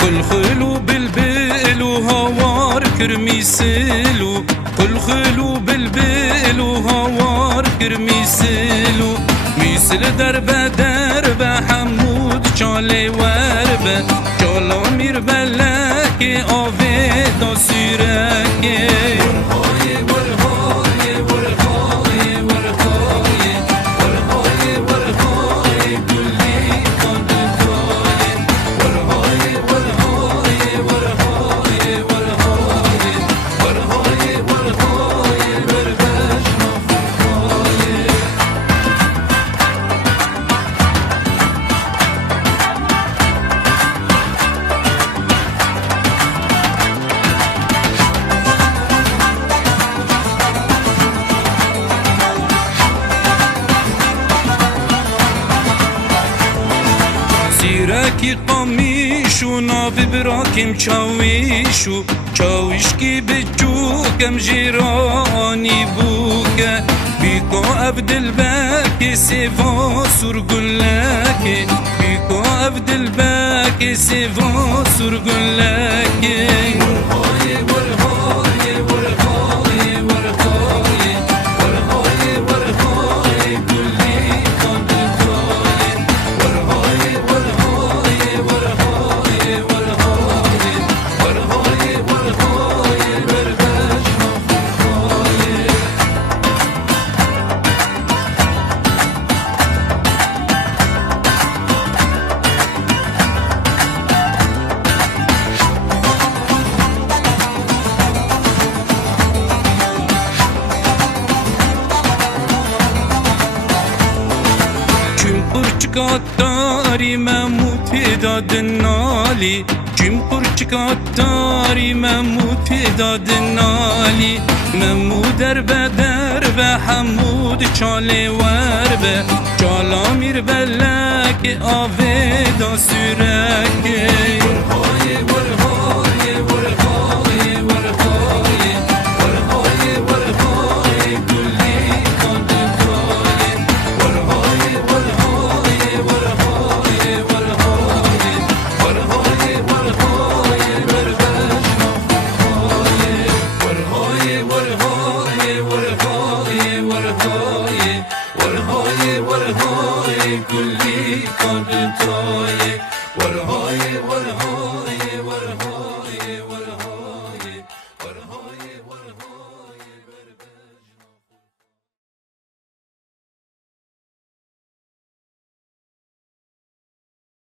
خلخلو بالبيل وهوار كرميسلو خلخلو بالبيل وهوار كرميسلو ميسل درب حمود چاله وربه چالا میر بلکه آوه دا سیرکه سیرکی قامیشو ناوی براکم چاویشو چاویشکی بجوکم جیرانی بوکه بیکو افدل بکی سیوا سرگلکی بیکو افدل بکی سیوا سرگلکی پرچکاتاری مموت داد نالی چیم پرچکاتاری مموت داد نالی ممود در به حمود چاله وربه چالا میر بلک آوه دا سورکه